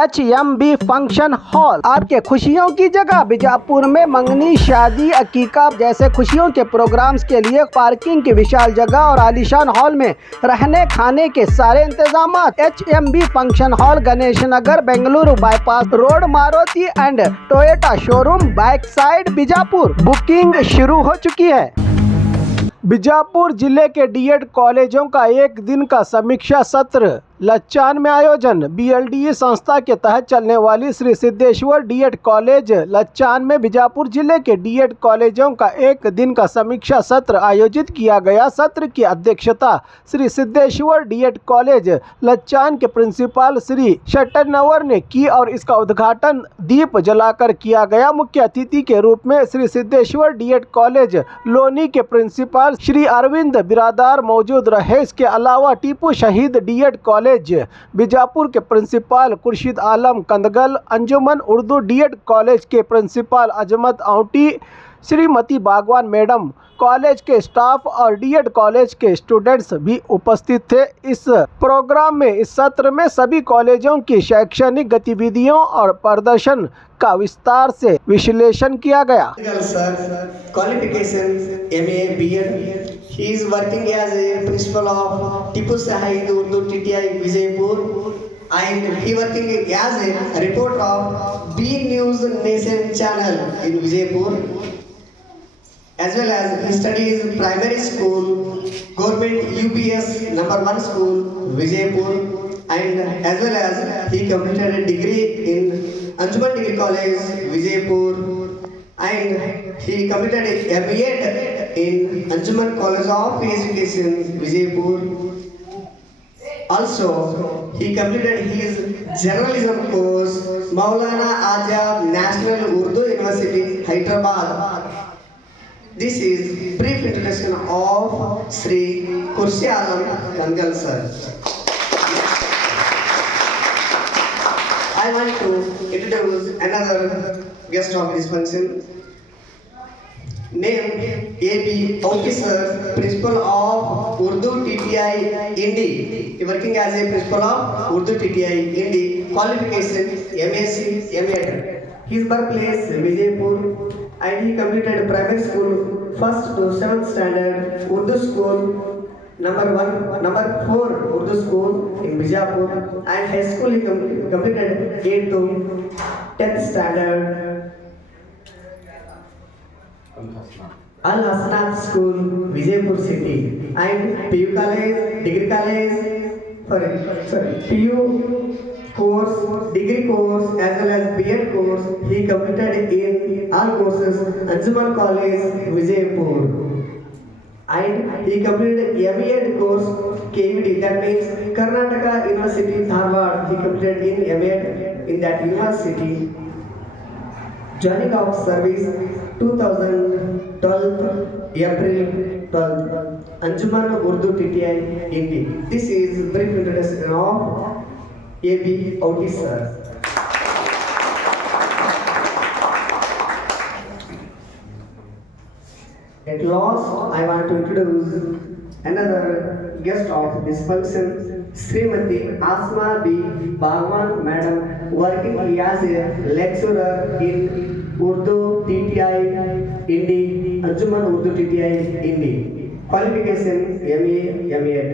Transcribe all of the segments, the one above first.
HMB function hall आपके खुशियों की जगह। बीजापुर में मंगनी, शादी, अकीका जैसे खुशियों के प्रोग्राम्स के लिए पार्किंग की विशाल जगह और आलीशान हॉल में रहने खाने के सारे इंतजाम। HMB function hall Ganesh Nagar, Bengaluru bypass road, Maruti and Toyota showroom, back side, Bijapur. Booking शुरू हो चुकी है। बीजापुर जिले के डीएड कॉलेजों का एक दिन का समीक्षा सत्र लच्चान में आयोजन। BLDE संस्था के तहत चलने वाली श्री सिद्धेश्वर डीएड कॉलेज लच्चान में बीजापुर जिले के डीएड कॉलेजों का एक दिन का समीक्षा सत्र आयोजित किया गया। सत्र की अध्यक्षता श्री सिद्धेश्वर डीएड कॉलेज लच्चान के प्रिंसिपल श्री शटनवर ने की और इसका उद्घाटन दीप जलाकर किया गया। मुख्य अतिथि के रूप में श्री सिद्धेश्वर डीएड कॉलेज लोनी के प्रिंसिपल श्री अरविंद बिरादार मौजूद रहे। इसके अलावा टीपू शहीद डीएड कॉलेज बीजापुर के प्रिंसिपल खुर्शीद आलम कंदगल, अंजुमन उर्दू डीएड कॉलेज के प्रिंसिपल अजमत औटी, श्रीमती बागवान मैडम, कॉलेज के स्टाफ और डीएड कॉलेज के स्टूडेंट्स भी उपस्थित थे। इस प्रोग्राम में इस सत्र में सभी कॉलेजों की शैक्षणिक गतिविधियों और प्रदर्शन का विस्तार से विश्लेषण किया गया। He is working as a principal of Tipu Shahid Urdu TTI Vijaypur, and he working as a reporter of B News Nation channel in Vijaypur. As well as he studies primary school, government UPS #1 school, Vijaypur, and as well as he completed a degree in Anjuman Degree College, Vijaypur, and he completed a MA in Anjuman College of Education, Vijaypur. Also, he completed his journalism course, Maulana Azad National Urdu University, Hyderabad. This is brief introduction of Sri Kursi Alam Kangal sir. I want to introduce another guest of this function. Name A.B. Officer, Principal of Urdu TTI Indi. He working as a Principal of Urdu TTI Indi. Qualification MSc, M.Ed. His birthplace Vijaypur, and he completed primary school 1st to 7th standard Urdu school number 4 Urdu school in Bijapur, and high school he completed 8th to 10th standard Al Hasnat School, Vijaypur City, and PU College, Degree College, PU course, degree course, as well as B.Ed course, he completed in all courses Anjuman College, Vijaypur, and he completed M.Ed course KUD, that means Karnataka University, Dharwad. He completed in M.Ed in that university. Joining of service 2012 April 12th, Anjuman Urdu TTI Indi. This is brief introduction of A.B. Outi sir. At last, I want to introduce another guest of this function, Srimati Asma B. Bagwan Madam, working as a lecturer in Urdu TTI Indi, Anjuman Urdu TTI Indi. Qualification MA, M.Ed.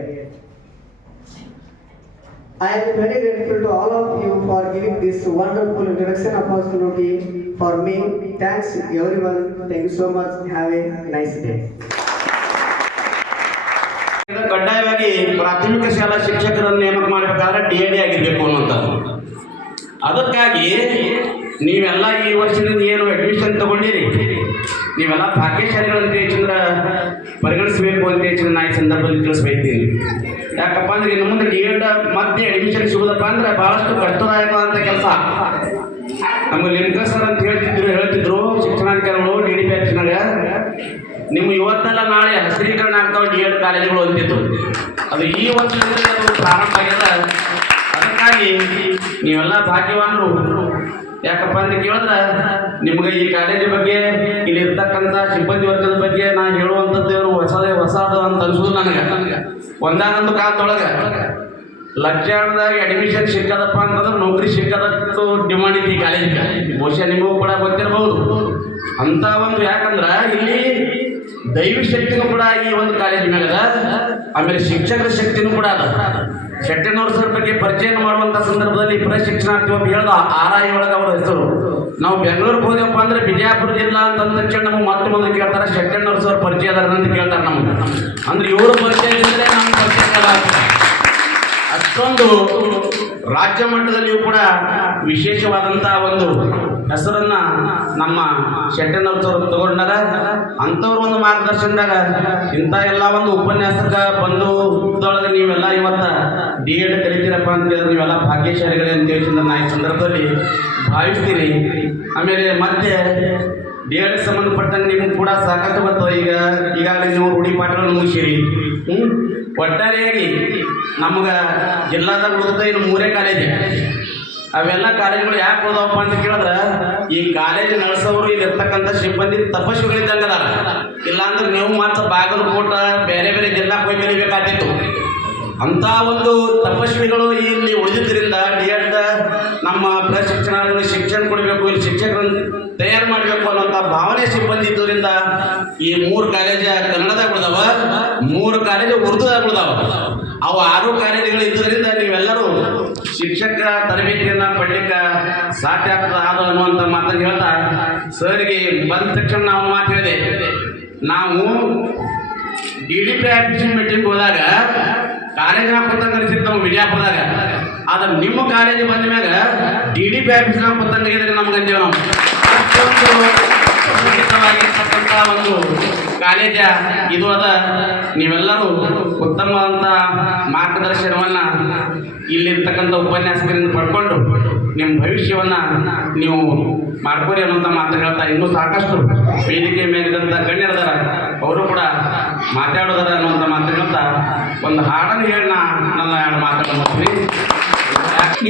I am very grateful to all of you for giving this wonderful introduction opportunity for me. Thanks everyone. Thank you so much. Have a nice day. ಕಡ್ಡಾಯವಾಗಿ ಪ್ರಾಥಮಿಕ ಶಾಲಾ ಶಿಕ್ಷಕರನ್ನು ನೇಮಕ ಮಾಡಬೇಕಾದ್ರೆ DED ಆಗಿರಬೇಕು ಅನ್ನುವಂಥದ್ದು. ಅದಕ್ಕಾಗಿ ನೀವೆಲ್ಲ ಈ ವರ್ಷದಿಂದ ಏನು ಅಡ್ಮಿಷನ್ ತಗೊಂಡಿರಿ, ನೀವೆಲ್ಲ ಭಾಗ್ಯಶಾಲಿಗಳಂತ ಹೆಚ್ಚಿನ ಪರಿಗಣಿಸಬೇಕು ಅಂತ ಹೆಚ್ಚಿನ ನಾ ಈ ಸಂದರ್ಭದಲ್ಲಿ ತಿಳಿಸ್ಬೈತೀನಿ. ಯಾಕಪ್ಪ ಅಂದ್ರೆ ಇನ್ನು ಮುಂದೆ DED ಮತ್ತೆ ಅಡ್ಮಿಷನ್ ಸಿಗೋದಪ್ಪ ಅಂದ್ರೆ ಭಾಳಷ್ಟು ಕಷ್ಟದಾಯಕ ಅಂತ ಕೆಲಸ. ನಮಗೆ ಲಿಂಗ ಸರ್ ಅಂತ ಹೇಳ್ತಿದ್ರು ಶಿಕ್ಷಣಾಧಿಕಾರಿಗಳು DDP ಆಫೀಸ್ನಾಗ, ನಿಮ್ಮ ಇವತ್ತೆಲ್ಲ ನಾಳೆ ಹಸಿರೀಕರಣ ಆಗ್ತಾವೆ DED ಕಾಲೇಜುಗಳು ಅಂತಿತ್ತು. ಅದು ಈ ವರ್ಷದಿಂದ ಅದು ಪ್ರಾರಂಭ ಆಗ್ಯದ. ಅದಕ್ಕಾಗಿ ನೀವೆಲ್ಲ ಭಾಗ್ಯವಾನರು. ಯಾಕಪ್ಪ ಅಂತ ಕೇಳಿದ್ರೆ ನಿಮ್ಗೆ ಈ ಕಾಲೇಜ್ ಬಗ್ಗೆ, ಇಲ್ಲಿರ್ತಕ್ಕಂಥ ಸಿಬ್ಬಂದಿ ವರ್ಗದ ಬಗ್ಗೆ ನಾ ಹೇಳುವಂಥದ್ದು ಹೊಸದು ಅಂತ ಅನ್ಸೋದು ನನಗೆ. ಒಂದಾನೊಂದು ಕಾಲದೊಳಗೆ ಲಕ್ಷಾಣದಾಗ ಅಡ್ಮಿಷನ್ ಸಿಕ್ಕದಪ್ಪ ಅಂತಂದ್ರೆ ನೌಕರಿ ಸಿಕ್ಕದ ಅಷ್ಟು ಡಿಮಾಂಡ್ ಐತಿ ಈ ಕಾಲೇಜಿಗೆ. ಬಹುಶಃ ನಿಮಗೂ ಕೂಡ ಗೊತ್ತಿರಬಹುದು. ಅಂತ ಒಂದು ಯಾಕಂದ್ರೆ ಇಲ್ಲಿ ದೈವಿಕ ಶಕ್ತಿನೂ ಕೂಡ ಈ ಒಂದು ಕಾಲೇಜಿನಾಗ ಅದ, ಆಮೇಲೆ ಶಿಕ್ಷಕರ ಶಕ್ತಿನೂ ಕೂಡ ಅದ. ಶೆಟ್ಟಣ್ಣವ್ರ ಸರ್ ಬಗ್ಗೆ ಪರಿಚಯ ಮಾಡುವಂಥ ಸಂದರ್ಭದಲ್ಲಿ ಪ್ರಶಿಕ್ಷಣಾರ್ಥಿ ಒಬ್ಬ ಹೇಳ್ದ, ಆರಾಯಿ ಒಳಗೆ ಅವರ ಹೆಸರು. ನಾವು ಬೆಂಗಳೂರಿಗೆ ಹೋದೆವಪ್ಪ ಅಂದ್ರೆ ಬಿಜಾಪುರ ಜಿಲ್ಲಾ ಅಂತ ಅಂದ ತಕ್ಷಣ ನಮಗೆ ಮತ್ತೆ ಮೊದಲು ಕೇಳ್ತಾರೆ ಶೆಟ್ಟಣ್ಣವ್ರ ಸರ್ ಪರಿಚಯ ಅದಾರ ಅಂತ ಕೇಳ್ತಾರೆ ನಮ್ಗೆ. ಅಂದ್ರೆ ಇವರು ಪರಿಚಯ ಇದ್ದರೆ ನಮ್ಗೆ ಪರಿಚಯ ಆಗ್ತದೆ. ಅಷ್ಟೊಂದು ರಾಜ್ಯ ಮಟ್ಟದಲ್ಲಿಯೂ ಕೂಡ ವಿಶೇಷವಾದಂಥ ಒಂದು ಹೆಸರನ್ನ ನಮ್ಮ ಶೆಟ್ಟಣ್ಣವ್ರು ತಗೊಂಡಾಗ, ಅಂಥವ್ರು ಒಂದು ಮಾರ್ಗದರ್ಶನದಾಗ ಇಂಥ ಎಲ್ಲ ಒಂದು ಉಪನ್ಯಾಸಕ ಬಂಧುದೊಳಗೆ ನೀವೆಲ್ಲ ಇವತ್ತು DED ಕಲಿತೀರಪ್ಪ ಅಂತ ಹೇಳಿದ್ರೆ ನೀವೆಲ್ಲ ಭಾಗ್ಯಶಾಲಿಗಳೇ ಅಂತ ಹೇಳಿ ನಾನು ಈ ಸಂದರ್ಭದಲ್ಲಿ ಭಾವಿಸ್ತೀನಿ. ಆಮೇಲೆ ಮತ್ತೆ DED ಸಂಬಂಧಪಟ್ಟಂಗೆ ನಿಮ್ಗೆ ಕೂಡ ಸಾಕಷ್ಟು ಬರ್ತದೆ. ಈಗಾಗಲೇ ನೀವು ರೂಢಿ ಪಾಠಗಳನ್ನು ಮುಗಿಸಿರಿ. ಒಟ್ಟಾರೆಯಾಗಿ ನಮ್ಗೆ ಜಿಲ್ಲಾದಾಗ ಉಳಿದ ಇನ್ನು 3 ಕಾಲೇಜ್. ಅವೆಲ್ಲ ಕಾಲೇಜುಗಳು ಯಾಕೆ ಉಳಿದವಪ್ಪ ಅಂತ ಕೇಳಿದ್ರೆ ಈ ಕಾಲೇಜ್ ನಡೆಸೋರು ಇಲ್ಲಿರ್ತಕ್ಕಂಥ ಸಿಬ್ಬಂದಿ ತಪಸ್ವಿಗಳಿದ್ದಂಗೆ ಅದಾರ. ಇಲ್ಲಾಂದ್ರೆ ನೀವು ಮಾತ್ರ ಬಾಗಲಕೋಟ ಬೇರೆ ಬೇರೆ ಜಿಲ್ಲಾಕ್ಕೆ ಹೋಗಿ ಬೆಳಿಬೇಕಾಗ್ತಿತ್ತು. ಅಂಥ ಒಂದು ತಪಸ್ವಿಗಳು ಇಲ್ಲಿ ಉಳಿದಿದ್ದರಿಂದ DED ನಮ್ಮ ಪ್ರಶಿಕ್ಷಣ ಶಿಕ್ಷಣ ಕೊಡಬೇಕು, ಇಲ್ಲಿ ಶಿಕ್ಷಕರನ್ನು ತಯಾರು ಮಾಡಬೇಕು ಅನ್ನೋಂಥ ಭಾವನೆ ಸಿಬ್ಬಂದಿ ಇದ್ದರಿಂದ ಈ 3 ಕಾಲೇಜ್ ಕನ್ನಡದಾಗ ಉಳಿದವ, 3 ಕಾಲೇಜ್ ಉರ್ದುದಾಗ ಉಳಿದವ. ಅವು 6 ಕಾಲೇಜುಗಳು ಇದ್ದರಿಂದ ನೀವೆಲ್ಲರೂ ಶಿಕ್ಷಕ ತರಬೇತಿಯನ್ನು ಪಡ್ಲಿಕ್ಕೆ ಸಾಧ್ಯ ಆಗ್ತದೆ ಅನ್ನುವಂಥ ಮಾತನ್ನು ಹೇಳ್ತಾ ಸರ್ಗೆ ಬಂದ ತಕ್ಷಣ ನಾವು ಮಾತು ಹೇಳಿದೆ. ನಾವು DDP ಆಫೀಸಿನ ಮೀಟಿಂಗ್ ಹೋದಾಗ ಕಾಲೇಜಿನ ಪುಸ್ತಕ ಕಲಿಸಿರ್ತಾವೆ ಬಿಜಾಪುರದಾಗ. ಆದ್ರೆ ನಿಮ್ಮ ಕಾಲೇಜಿಗೆ ಬಂದ ಮ್ಯಾಗ DDP ಆಫೀಸ್ನಾಗ ಪುಸ್ತಕ ಇದ್ರೆ ನಮ್ಗೆ ಅಂದೇವು. ನಾವು ಅಷ್ಟೊಂದು ಸುರಕ್ಷಿತವಾಗಿರ್ತಕ್ಕಂಥ ಒಂದು ಕಾಲೇಜ ಇದು ಅದ. ನೀವೆಲ್ಲರೂ ಉತ್ತಮವಾದಂಥ ಮಾರ್ಗದರ್ಶನವನ್ನು ಇಲ್ಲಿರ್ತಕ್ಕಂಥ ಉಪನ್ಯಾಸಕರಿಂದ ಪಡ್ಕೊಂಡು ನಿಮ್ಮ ಭವಿಷ್ಯವನ್ನು ನೀವು ಮಾಡ್ಕೊರಿ ಅನ್ನೋಂಥ ಮಾತು ಹೇಳ್ತಾ, ಇನ್ನೂ ಸಾಕಷ್ಟು ವೇದಿಕೆ ಮೇಲಿದ್ದಂಥ ಗಣ್ಯರದಾರ ಅವರು ಕೂಡ ಮಾತಾಡೋದಾರ ಅನ್ನುವಂಥ ಮಾತು ಹೇಳ್ತಾ ಒಂದು ಹಾಡನ್ನು ಹೇಳಿ ನನ್ನ 2 ಮಾತನ್ನು ಮಾಡ್ತೀನಿ.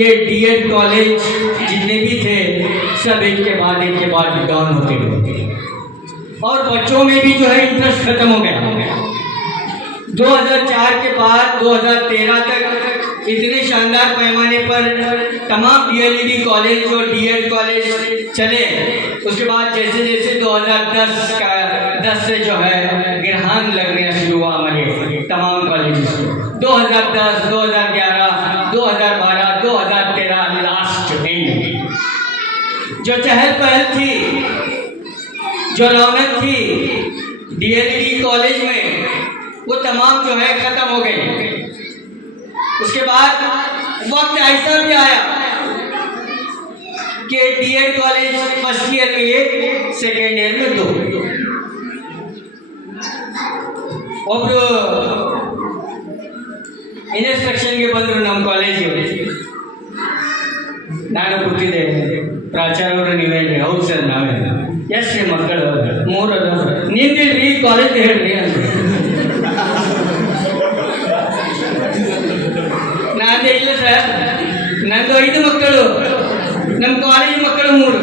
ये DED कॉलेज जितने भी थे सब एक के बाद डाउन होते गए और बच्चों में भी जो है इंटरेस्ट खत्म हो गया। 2004 के बाद 2013 तक इतने शानदार पैमाने पर तमाम DLED कॉलेज और DED कॉलेज चले। उसके बाद जैसे जैसे 2010 से जो है गिरहान लगने शुरू हुआ हमारे तमाम कॉलेज को। 2010, 2011, 2012, 2013 लास्ट एंड जो चहल पहल थी, जो रौनक थी DLED कॉलेज में, वो तमाम जो है ख़त्म हो गई। उसके बाद वक्त ऐसा भी आया कि DED कॉलेज फर्स्ट ईयर में 1, सेकेंड ईयर में 2। ಒಬ್ಬರು ಇನ್ಸ್ಟ್ರಕ್ಷನ್ಗೆ ಬಂದರು ನಮ್ಮ ಕಾಲೇಜಿಗೆ. ನಾನು ಕೂತಿದ್ದೆ, ಪ್ರಾಚಾರ್ಯವರು ನೀವೇ ಹೇಳ್ರಿ. ಹೌದು ಸರ್ ನಾವೇ. ಎಷ್ಟು ರೀ ಮಕ್ಕಳು? 3 ಅದ. ನಿಂದಿಲ್ರಿ ಕಾಲೇಜ್ ಹೇಳ್ರಿ ಅಂತ. ನಾನೇ ಇಲ್ಲ ಸರ್, ನಂದು 5 ಮಕ್ಕಳು, ನಮ್ಮ ಕಾಲೇಜ್ ಮಕ್ಕಳು 3.